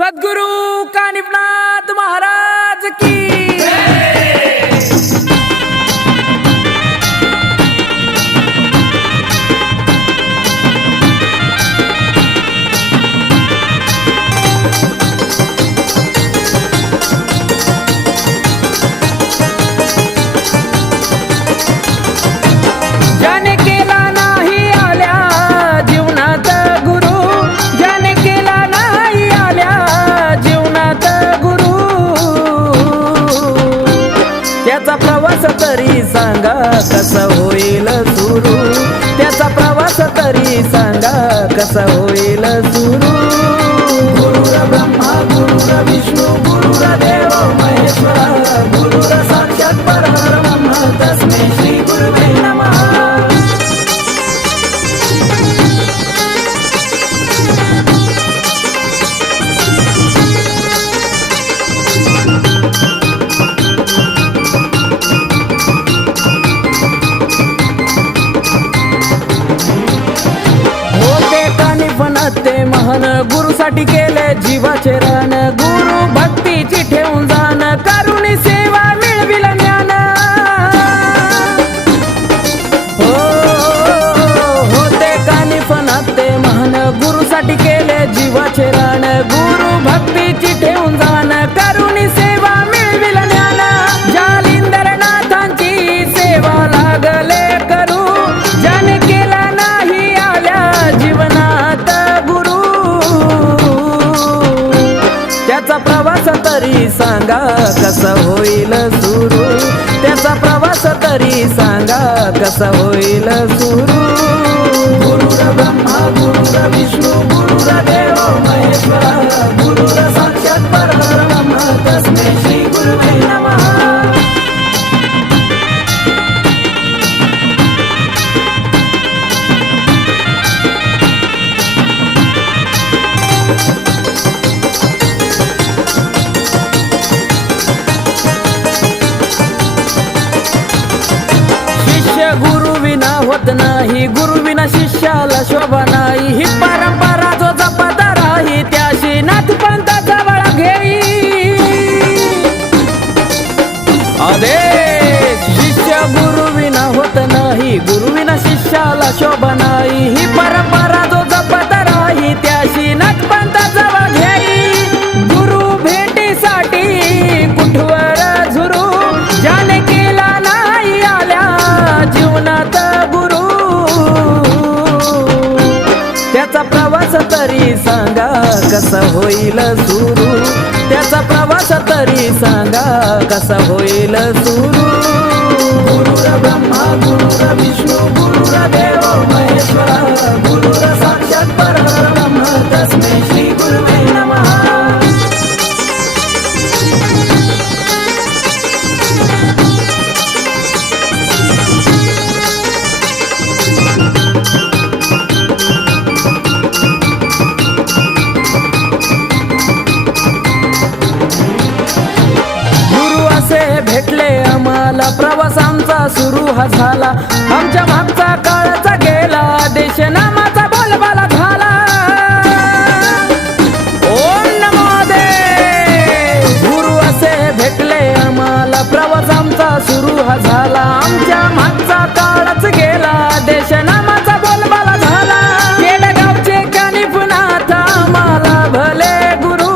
सद्गुरु कानिफनाथ महाराज की ज्याने केला नाही आल्या जीवनात गुरु, ज्याने केला नाही आल्या जीवनात गुरु, त्याचा प्रवास तरी सांगा कसा होईल सुरू, त्याचा प्रवास तरी सांगा कसा होईल सुरू। गुरुर ब्रह्मा गुरुर विष्णू गुरुर देव महेश्वरा, गुरुर साक्षात परब्रह्म तस्मै श्री गुरुवे नमः। ते महान गुरुसाठी केले जीवाचे रान, गुरु भक्तीची ठेवून जाण, करुणी सेवा मिळविल ज्ञान। हो होते कानिफनाथ ते महान गुरुसाठी केले जीवाचे रान, गुरु भक्तीची ठेवून जाण, करुणी सेवा मिळविल ज्ञान। जालिंदर नाथांची सेवा लागले करू, ज्याने केला नाही आल्या जीवनात त्याचा प्रवास तरी सांगा कसा होईल सुरू, त्याचा प्रवास तरी सांगा कसा होईल सुरू। गुरुर ब्रह्मा गुरुर विष्णू गुरुर देव महेश्वरा, गुरुर साक्षात परब्रह्म तस्मै श्री गुरुवे नमः। गुरु विना होत नाही, गुरु विना शिष्याला शोभा नाही, ही परंपरा जो जपत राही त्याशी नाथपंथाचा बळा घेई। आदेश शिष्य गुरु विना होत नाही, गुरु विना शिष्याला शोभा नाही, ही परंपरा जो जपत राही त्याशी नाथपंथाचा बळा घेई। गुरु भेटीसाठी कुठवर झुरू, ज्याने केला नाही आल्या जीवनात गुरु, त्याचा प्रवास तरी सांगा कसा होईल सुरू, त्याचा प्रवास तरी सांगा कसा होईल सुरू। गुरुर ब्रह्मा गुरुर विष्णू गुरुर देव महेश्वरा, गुरुर साक्षात परब्रह्म तस्मै श्री गुरुवे नमः। भेटले आम्हाला प्रवास आमचा सुरू हा झाला, आमच्या मागचा काळाचा गेला, देश नामाचा बोलबाला झाला। ओम नमो देव। गुरु असे भेटले आम्हाला प्रवास आमचा सुरू हा झाला, आमच्या मागचा काळाच गेला, देश नामाचा बोलबाला झाला। केडगावचे कानिफनाथ आम्हाला भले गुरु,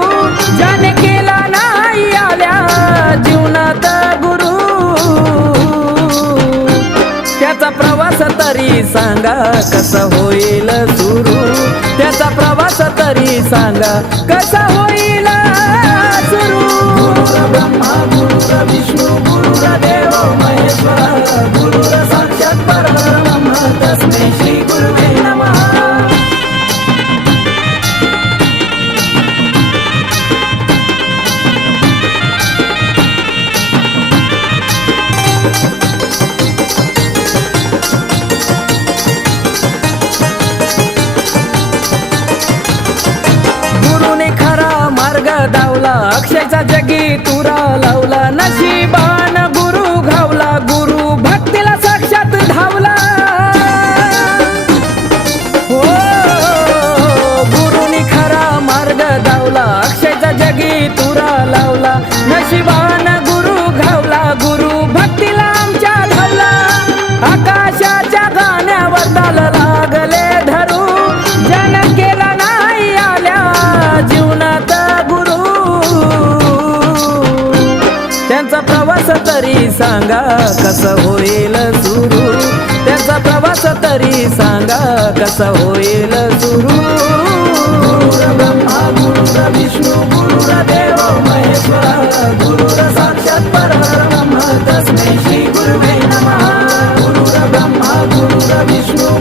ज्याने केला नाही आल्या जीवनात गुरु, त्याचा प्रवास तरी सांगा कसा होईल सुरू, त्याचा प्रवास तरी सांगा कसा होईल सुरू। गुरुर ब्रह्मा गुरुर विष्णू गुरुर देव महेश्वरा, गुरुर साक्षात परब्रह्म तस्मै श्री गुरुवे नमः। दावला अक्षयचा जगी तुरा लावला, नशिबान गुरु घावला, गुरु भक्तीला साक्षात धावला। हो गुरुनी खरा मार्ग दावला, अक्षय सात जगी तुरा लावला नशिबान गुरु घावला गुरु भक्तीला आमच्या धावला आकाशाच्या गाण्यावर ताल लागले धरू जन केला नाही आल्या जीवनात गुरु त्यांचा प्रवास तरी सांगा कसा होईल सुरू त्यांचा प्रवास तरी सांगा कसा होईल सुरू गुरुर ब्रह्मा गुरुर विष्णू गुरुर देव महेश्वरा गुरुर साक्षात परब्रह्म तस्मै श्री गुरुवे नमः गुरुर ब्रह्मा गुरुर विष्णू